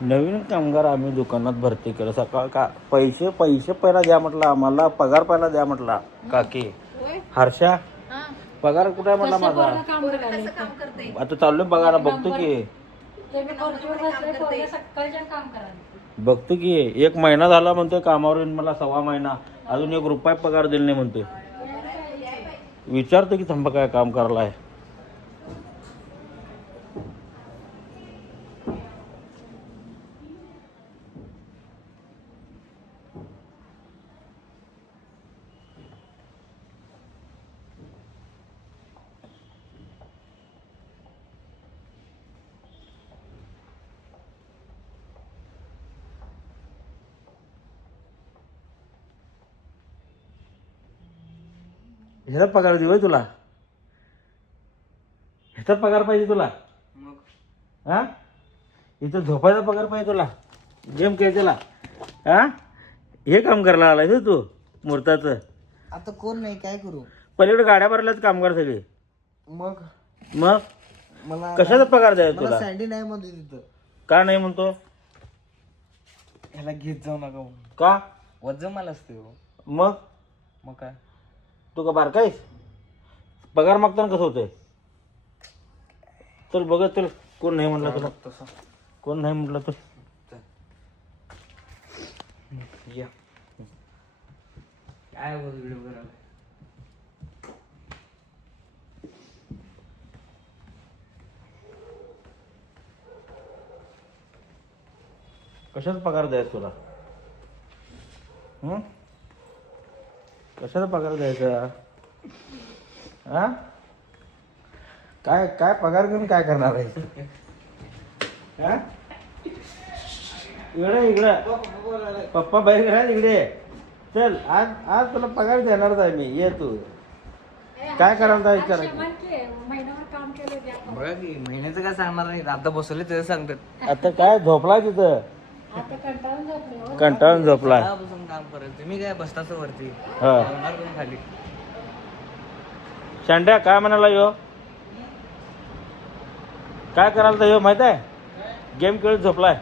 नवीन कामगार आम्ही दुकानात भरती केलं. सकाळ का पैसे पैसे पहिला द्या म्हटलं आम्हाला पगार पहिला द्या म्हटला. काकी होय? हर्षा हा. पगार कुठे आहे म्हटला माझा? काम करायला कसं काम करते आता चाललोय बघायला बघतो की. बघतो की एक महिना झाला म्हणतोय कामावर येऊन मला सव्वा महिना. अजून एक रुपया पगार दिला नाही म्हणतोय. विचारतो की थांबा काय काम करायला आहे. ह्याचा पगार देऊ होय तुला? ह्याचा पगार पाहिजे तुला? हा? इथं झोपायचा पगार पाहिजे तुला? गेम खेळतेला हा? हे काम करायला आलाय होय तू मुहूर्ताचं. आता कोण नाही काय करू? पलीकडे गाड्या भरल्यात कामगार सगळे. मग? मग? मला कशाचा पगार द्यायचा मला तुला? सँडी नाही म्हणते तिथं. का नाही म्हणतो? ह्याला घेत जाऊ नका म्हणून. का? वजन मला असते हो. मग? मग काय? तू का बारकायस पगार मागताना कसं होतंय? चल बघत चल कोण नाही म्हणलं तुला? तसं कोण नाही म्हटलं तू या. काय बोल व्हिडिओ करायला कशाचा पगार द्यायचा तुला? हं? कशाचा पगार द्यायचा? हा? काय काय पगार घेऊन काय करणार आहे? हा? इकडे इकडे. पप्पा बाहेर गेला इकडे. चल आज आज तुला पगार देणारच आहे मी. ये तू. काय करायला विचार बघा की महिन्याचं काय सांगणार नाही. आता बसवले ते सांगतात. आता काय झोपला तिथं? कंटाळून झोपले हो. झोपला बसून काम करायचं तुम्ही काय बसताच वरती. हा. खाली. शांड्या काय म्हणाला यो? काय करायला तर ह्यो माहीत आहे गेम खेळत झोपलाय.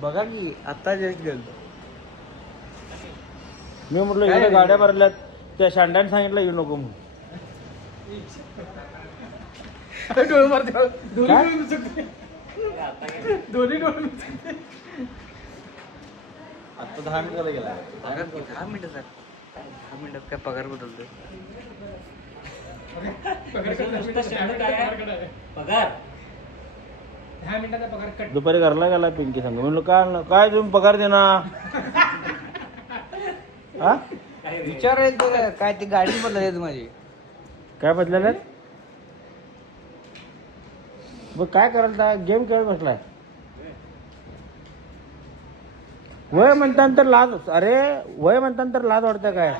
बघा की आता जस्ट गेलो मी म्हटलं इकडे गाड्या भरल्यात त्या शांड्याने सांगितलं येऊ नको म्हणून. काय? आता दहा मिनिटाला गेला दहा मिनिटं सर दहा मिनिटात काय पगार बदलतोय? दुपारी घरला गेला पिंकी सांग. म्हणलं काय काय तुम्ही पगार देणार हा? विचारायचं बघा काय ती गाडी बदलायची माझी? काय बदलेलं मग काय करायला गेम खेळत बसलाय. वय म्हणताना तर लाज अरे वय म्हणताना तर लाज वाटतं काय?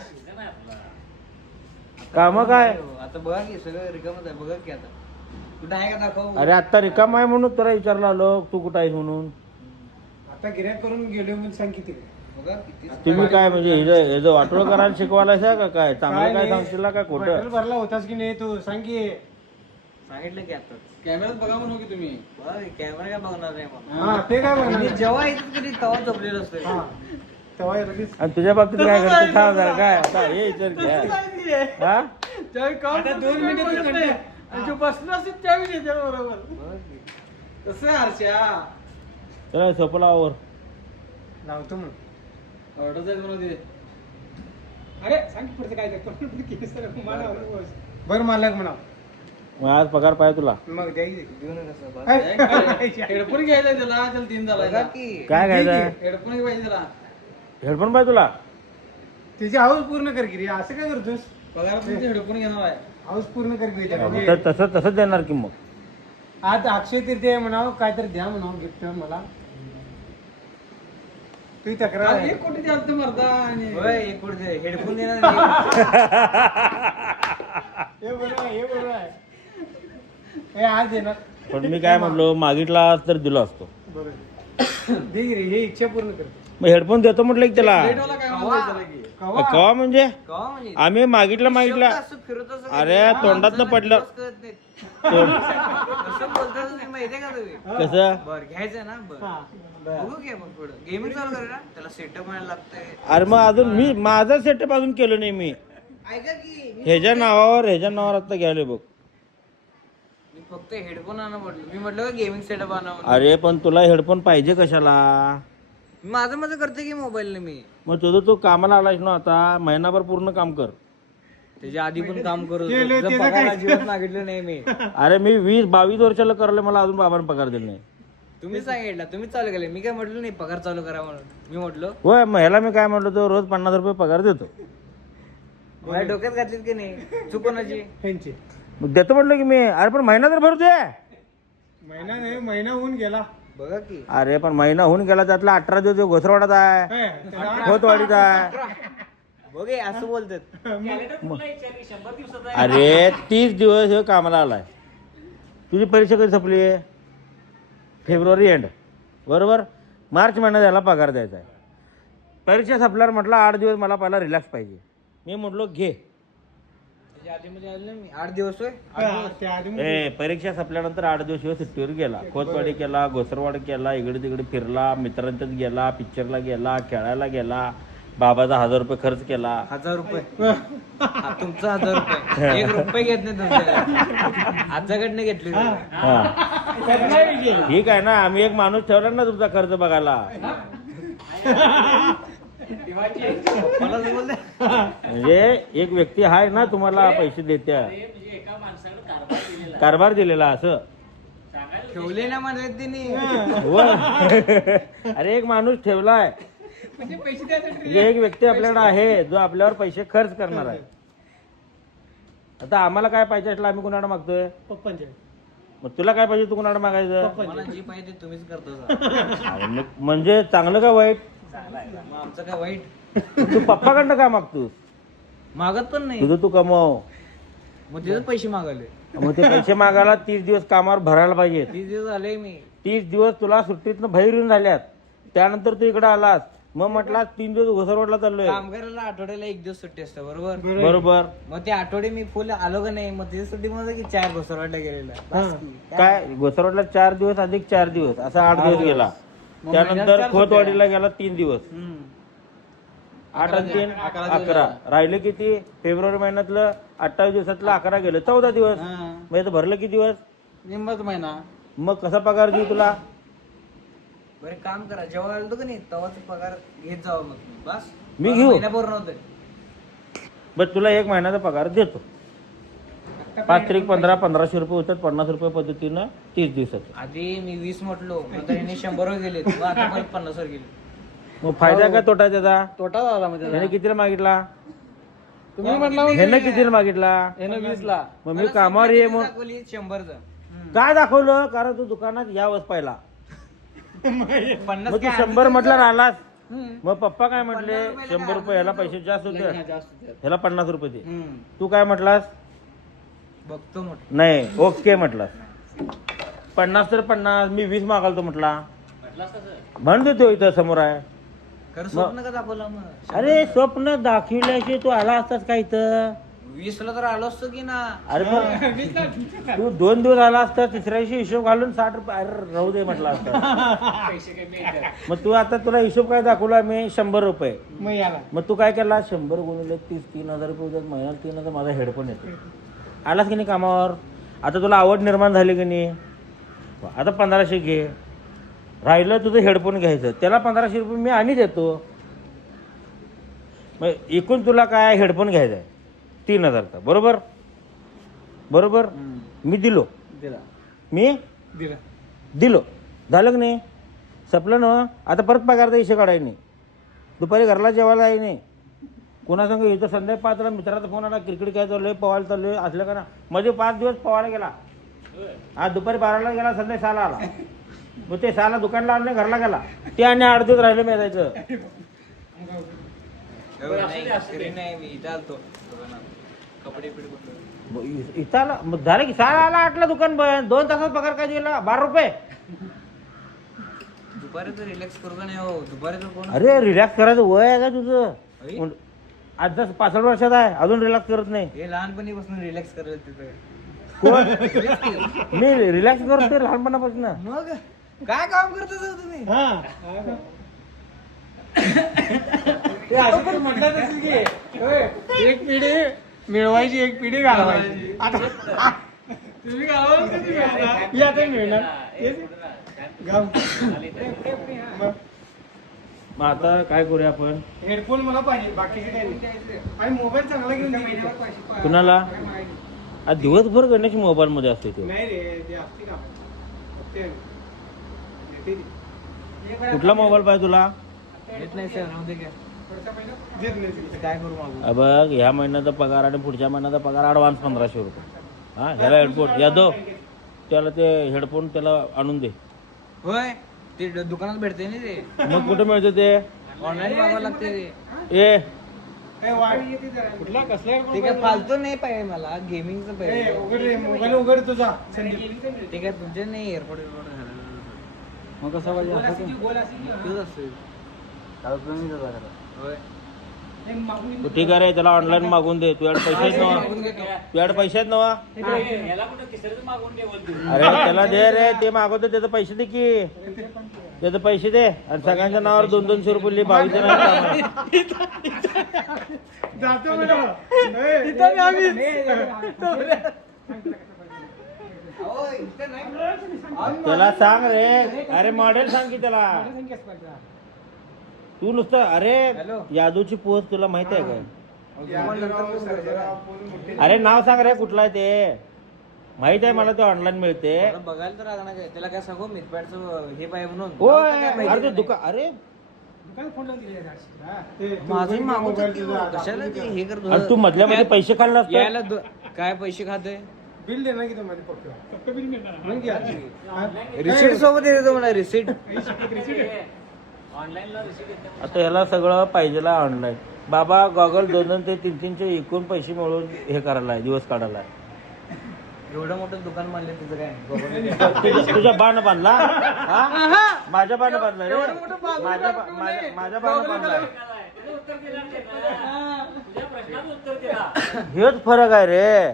काम काय? आता बघा की सगळं रिकामच आहे. बघा की आता. कुठं आहे का दाखव. अरे आता रिकाम आहे म्हणून तुला विचारला आलो. तू कुठं आहेस म्हणून? आता गिऱ्हाईक करून गेलो म्हणून सांग किती बघा किती तुम्ही काय म्हणजे हिचं हिचं वाटोळ करायला शिकवायला का काय? चांगलं काय नाही. सांगशील का खोटं? पेट्रोल भरला होतास की नाही तू? सांग की. सांगितलं की आता. कॅमेरात बघा म्हणू की तुम्ही. कॅमेरा काय बघणार नाही मग. हा ते काय म्हणणार मी जेव्हा येतात कधी तेव्हा झोपलेलं असतं. हा तेव्हा लगेच आणि तुझ्या बाबतीत काय करते? थांब जरा काय? आता हे विचार घ्या हा? आता दोन मिनिटं जो बसलो असेल त्यावेळी येते बरोबर. बघा की. आहे हर्षा. चला लावतो मग. ऑर्डर जाईल म्हणून ते अरे सांग की पुढचं काय बर मालक म्हणा मग आज पगार पाहिजे तुला. मग द्यायची हेडफोन घ्यायचा त्याला त्याला तीन की. काय घ्यायचं हेडफोन पाहिजे त्याला. हेडफोन पाहिजे तुला. त्याची हाऊस पूर्ण कर की रे असं काय करतोस? पगार हेडफोन घेणार आहे. हाऊस पूर्ण कर की त्याला. तर तसं तसंच देणार की मग. आज अक्षय तृतीय म्हणावं काय तर द्या म्हणावं गिफ्ट मला. तुझी तक्रार आहे. कोटी द्याल मरदा होय एक कोटी हेडफोन देणार नाही. हे बरोबर आहे हे बरोबर आहे. हे आज पण मी काय म्हणलो मागितला तर दिलो असतो. बरोबर दे की रे हे इच्छा पूर्ण करतो मग हेडफोन देतो म्हटलं की त्याला. कवा? कवा? कवा म्हणजे? कवा म्हणजे? आम्ही मागितलं मागितलं. शब्द असं फिरत असं अरे, हा, तोंडातनं माणसाला पडलं. कळत कसं बोलतात तुम्ही माहितीये का तुम्ही? कसं? बर घ्यायचं ना? बर. हा. बघू घ्या मग पुढं. गेमिंग चालू करा ना. त्याला सेटअप म्हणायला लागतंय. अरे मग अजून मी माझा सेटअप अजून केलं नाही मी. ऐका की मी ह्याच्या नावावर ह्याच्या नावावर आता घ्यायला बघ. फक्त हेडफोन आणा म्हटलं. मी म्हटलं गेमिंग सेटअप आणा म्हणून. अरे पण तुला हेडफोन पाहिजे कशाला? मी माझं माझं करते की मोबाईलने मी? मग तुझं तू कामाला आलायस ना आता महिनाभर पूर्ण काम कर. त्याच्या आधी पण काम करत होतो. पगार? अजिबात मागितलं नाही मी. अरे मी वीस बावीस वर्षाला करले मला अजून बाबांना पगार दिला नाही. तुम्ही सांगितलं तुम्ही चालू केलं मी काय म्हटलं नाही पगार चालू करा म्हणून. मी म्हटलं होय मग ह्याला मी काय म्हटलं तो रोज पन्नास रुपये पगार देतो. माझ्या डोक्यात घातलीत की नाही? ह्यांची. मग देतो म्हटलं की मी. अरे पण महिना तर भरतोय. महिना नाही महिना होऊन गेला. बघा की. अरे पण महिना होऊन गेला त्यातला अठरा दिवस घोसरवाडात आहे हे, त्याला- खोतवाडीत आहे. बघे असं बोलतात. अरे तीस दिवस ह्यो कामाला आलाय. तुझी परीक्षा कधी संपली? फेब्रुवारी एंड बरोबर? मार्च महिन्यात याला पगार द्यायचा आहे. परीक्षा संपल्यावर म्हटलं आठ दिवस मला पहिला रिलॅक्स पाहिजे. मी म्हटलो घे त्याच्या आधी मध्ये आलं नाही मी आठ दिवस होय? त्या आधी ए परीक्षा संपल्यानंतर आठ दिवस ह्यो सुट्टीवर गेला. खोतवाडी केला घोसरवाड केला इकडे तिकडे फिरला मित्रांच्यात गेला पिक्चरला गेला खेळायला गेला बाबाचा हजार रुपये खर्च केला. हजार रुपये. हा, तुमचा हजार रुपये. एक रुपये घेत नाही तुमच्याकडे. आजच्याकडनं घेतले हा. ठीक आहे ना आम्ही एक माणूस ठेवला ना तुमचा खर्च बघायला. म्हणजे एक व्यक्ती आहे ना तुम्हाला पैसे देत्या. कारभार दिलेला असं. ठेवले ना मला अरे एक माणूस ठेवलाय. म्हणजे एक व्यक्ती आपल्याकडे आहे जो आपल्यावर पैसे खर्च करणार आहे. आता आम्हाला काय पाहिजे असलं आम्ही कुणाला मागतोय? मग तुला काय पाहिजे तू कुणाला मागायचं? जी पाहिजे तुम्हीच करतो म्हणजे चांगलं का वाईट? मग आमचं काय वाईट? तू पप्पाकडनं का मागतोस? मागत पण नाही. तुझं तू कमव. मग तिथं पैसे मागाले. मग ते पैसे मागायला तीस दिवस कामावर भरायला पाहिजे. तीस दिवस झाले मी. तीस दिवस तुला सुट्टीतनं बाहेर येऊन झाल्यात. त्यानंतर तू इकडे आलास. मग म्हटला तीन दिवस घोसरवाडला चाललोय. काम करायला आठवड्याला एक दिवस सुट्टी असते बरोबर? बरोबर. मग ते आठवडे मी फुल आलो का नाही मग तिथे सुट्टी मध्ये की चार घोसरवाडला गेलेला बस की. काय? घोसरवाडला चार दिवस अधिक चार दिवस. असा आठ दिवस. गेला. त्यानंतर खोतवाडीला गेला तीन दिवस. हम्म. आठ आणि तीन अकरा राहिले किती? फेब्रुवारी महिन्यातलं अठ्ठावीस दिवसातलं अकरा गेलं. चौदा दिवस. हा. मग भरलं किती दिवस? निम्माच महिना. मग कसा पगार देऊ तुला? बरे काम करा. जेव्हा आलो का नाही तेव्हाच पगार घेत जावा मग. तुम्ही. बस. मी घेऊ. बस तुला एक महिन्याचा पगार देतो. पाच तरी पंधरा पंधराशे रुपये होतात पन्नास रुपये पद्धतीनं तीस दिवसाचं. आधी मी वीस म्हटलो नंतर यांनी शंभर वर गेले. मग आता परत पन्नास वर गेले. मग फायदा काय तोटा त्याचा? तोटा झाला म्हणजे ह्याने कितीला मागितला? तुम्ही म्हटलं ह्यानं कितीला मागितला? यानं वीस ला मग मी कामावर ये मग. दाखवली शंभरचं. काय दाखवलं? कारण तू दुकानात यावंच पहिला. पन्नास मग तू शंभर म्हटलं राहिलास. मग पप्पा काय म्हटले? शंभर रुपये ह्याला पैसे जास्त होते. ह्याला पन्नास रुपये दे. हम्म. तू काय म्हटलास? बघतो म्हटलं. नाही ओके म्हटलास पन्नास तर पन्नास मी वीस मागालतो म्हटला. म्हण देतो इथं समोर आहे. खरं स्वप्न का दाखवलं मग? अरे स्वप्न दाखविल्याशिवाय तू आला असतास का इथं? वीस ला तर आलो असतो की ना? अरे पण तू दोन दिवस आला असता तिसऱ्या दिवशी हिशोब घालून साठ रुपये अरे राहू दे म्हटलं असतं. मग तू आता तुला हिशोब काय दाखवला? मी शंभर रुपये. मग याला. मग तू काय केला? शंभर गुणिले तीस तीन हजार रुपये उद्या महिन्याला तीन हजार माझा हेडफोन येतो. आलास की नाही कामावर? आता तुला आवड निर्माण झाली की नाही? आता पंधराशे घे. राहिलं तुझं हेडफोन घ्यायचं. त्याला पंधराशे रुपये मी आणि देतो. मग एकूण तुला काय हेडफोन घ्यायचा आहे तीन हजारचा. बरोबर? बरोबर? मी दिलो. दिला. मी? दिला. दिलो. झालं की नाही? सपलं ना? आता परत पगारचा इशे काढाय नाही. दुपारी घरला जेवायला आहे नाही. कोणा सांग इथं संध्याकाळी पाचला मित्राचा फोन आला क्रिकेट काय चाललोय पवायला चाललोय असलं का ना? मध्ये पाच दिवस पवायला गेला. आज दुपारी बाराला गेला संध्याकाळी सहाला आला. मग ते सहाला दुकानला आलं नाही घरला गेला. ते आणि आठ दिवस राहिले मेजायचं नाही घरी नाही मी इथं आला. मग झालं की सहाला आला आठला दुकान बंद. दोन तासात पगार काय दिला? बारा रुपये. दुपारी रिलॅक्स करू का नाही हो? दुपारी अरे रिलॅक्स करायचं वय आहे का तुझं? म्हण- आजचा पासष्ट वर्षात आहे अजून रिलॅक्स करत नाही. हे लहानपणीपासून रिलॅक्स करत तिथं. कोण? मी रिलॅक्स करते लहानपणापासून. मग? काय काम करत होता तुम्ही? हा. ते असं पण म्हणतात असेल की होय, एक पिढी मिळवायची एक पिढी घालवायची. आता तुम्ही कधी मिळणार ही आता मिळणार. तेच. गाव. मग. मग आता काय करूया आपण? हेडफोन मला पाहिजे बाकीचे काही नाही. आणि मोबाईल चांगला घेऊन दे. कुणाला? आज दिवसभर गणेश मोबाईल मध्ये असते तो. नाही रे ते असते का? ते देते ती. कुठला मोबाईल पाहिजे तुला? येत नाही सर राहू दे काय देत नाही ती. काय करू मागू अ बघ ह्या महिन्याचा पगार आणि पुढच्या महिन्याचा पगार ऍडव्हान्स पंधराशे रुपये. हा ह्याला हेडफोन यादव त्याला ते हेडफोन त्याला आणून दे. होय? ते दुकानात भेटते ना ते. मग कुठे मिळते ते? ऑनलाईन मागावं लागते ते. ए. काय वाट. कुठला? कसला ते हेडफोन काय फालतू नाही पाहिजे मला. गेमिंगचं पाहिजे. उघड रे मोबाईल उघड तुझा संदीप. ते काय तुमचे नाही एअरपोर्ट एअरपोर्ट झालं. मग कसं पाहिजे? तूच असेल होय. तू ठीक आहे? रे त्याला ऑनलाईन मागून दे. तुझ्याकडे पैसे आहेत नवा तुझ्याकडे पैसे आहेत नवा अरे त्याला दे रे. ते मागवतो. त्याचे पैसे दे की. त्याचे पैसे दे. आणि सगळ्यांच्या नावावर दोन दोनशे रुपये लिहि. बावीस आम्ही त्याला सांग रे. अरे मॉडेल सांग की त्याला. तू नुसतं अरे हॅलो. यादवची पोहोच तुला माहीत आहे काय? अरे नाव सांग रे कुठला आहे ते? माहीत आहे मला ते ऑनलाईन मिळते. बघायला तर लागणार काय? त्याला काय सांगू? हे पाहिजे म्हणून. होय. अरे. दुकान अरे. माझं मागवतो की कशाला ते मधल्या मध्ये पैसे खाल्ला यायला दो- काय पैसे खाते? बिल दे ना की तुम्हाला पक्क पक्क बिल मिळणार रिसिट सोबत येतो मला रिसिट आता ह्याला सगळं पाहिजे ऑनलाईन बाबा गॉगल दोन दोन ते तीन तीनचे एकूण पैसे मिळून हे करायला आहे, दिवस काढायला आहे. एवढं मोठं दुकान मानलं तिचं काय? तुझ्या तुझ्या बाण बांधला? हा? माझ्या बाण बांधला रे. माझ्या बा- माझ्या- माझ्या बाण बांधला ह्योच फरक आहे रे.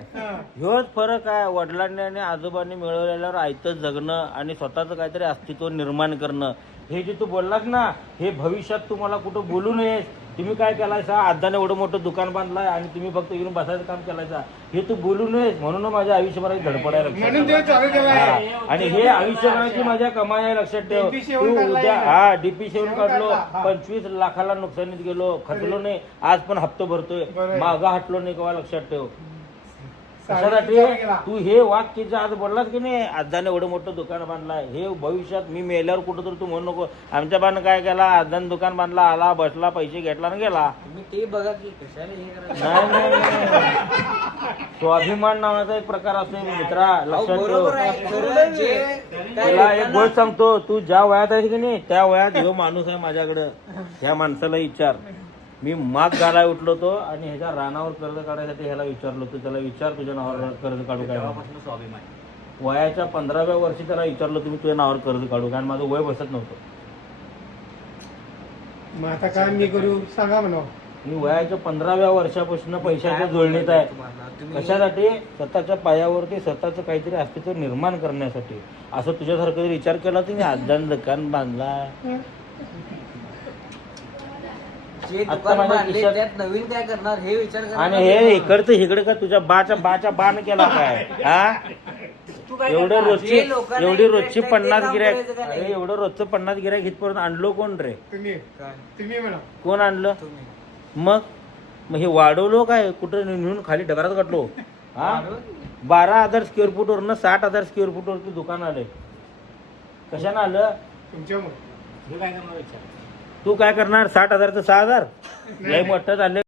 ह्योच फरक आहे. वडिलांनी आणि आजोबांनी मिळवलेल्यावर आयतं जगणं आणि स्वतःचं काहीतरी अस्तित्व निर्माण करणं. हे जे तू बोललास ना हे भविष्यात तुम्हाला कुठं बोलू नयेस. तुम्ही काय केलायसा? आदाने एवढं मोठं दुकान बांधलाय आणि तुम्ही फक्त येऊन बसायचं काम केलायचा हे तू बोलू नयेस. म्हणून माझ्या आयुष्यभराची धडपड आहे. आणि हे आयुष्यभराची माझ्या कमाई आहे लक्षात ठेव. तू उद्या. हा डीपी शेवून काढलो. पंचवीस लाखाला नुकसानीत गेलो. खचलो नाही. आज पण हप्ता भरतोय. मागा हटलो नाही केव्हा लक्षात ठेव. कशासाठी. तू? हे वाक्य जे आज बोललास की नाही आजाने एवढं मोठं दुकान बांधलाय हे भविष्यात मी मेल्यावर कुठं तर तू म्हणू नको. आमच्या बाण काय केला आजाने दुकान बांधला आला बसला पैसे घेतला आणि गेला. तुम्ही ते बघा की कशाला हे करायला नाही नाही, नाही स्वाभिमान नावाचा एक प्रकार असतो मित्रा लक्षात बरोबर आहे ठेव जे काय तुला एक गोष्ट सांगतो तू ज्या वयात आहे की नाही त्या वयात ह्यो माणूस आहे माझ्याकडं. ह्या माणसाला विचार. मी माग घालाय उठलो तो आणि ह्याच्या रानावर कर्ज काढायसाठी ह्याला विचारलो तू त्याला विचार तुझ्या नावावर कर्ज काढू काय. वयाच्या पंधराव्या वर्षी त्याला विचारलं तुम्ही तुझ्या नावावर कर्ज काढू कारण माझं वय बसत नव्हतं. मग आता काय मी करू? सांगा म्हणा मी वयाच्या पंधराव्या वर्षापासून पैशाच्या जुळणीत आहे. तुम्हाला? तुम्ही- कशासाठी? स्वतःच्या पायावरती स्वतःचं काहीतरी अस्तित्व निर्माण करण्यासाठी. असं तुझ्यासारखं जर विचार केला तर मी आजान दुकान बांधला. जे आता दुकान माझ्या बांधले खिशात- त्यात नवीन काय करणार हे विचार करणार आणि हे इकडचं इकडे का तुझ्या बाच्या बाच्या बाण केला काय? हा? एवढं रोजची जे लोकांना एवढी interest रोजची आहे ते पन्नास काम गिरायक करायचं का नाही? अरे एवढं रोजचं पन्नास गिरायक इथपर्यंत आणलो कोण रे? तुम्ही. काय? तुम्ही म्हणा. कोण आणलं? तुम्ही. मग? मग हे वाढवलो काय? कुठं नेऊन खाली ढगारात काढलो हा? बारा हजार स्क्वेअर फूटवरनं साठ हजार स्क्वेअर फूटवरती दुकान आलंय. कशानं आलं? तुमच्यामुळे. तू काय करणार? साठ हजारचं सहा हजार? लय मोठं झालं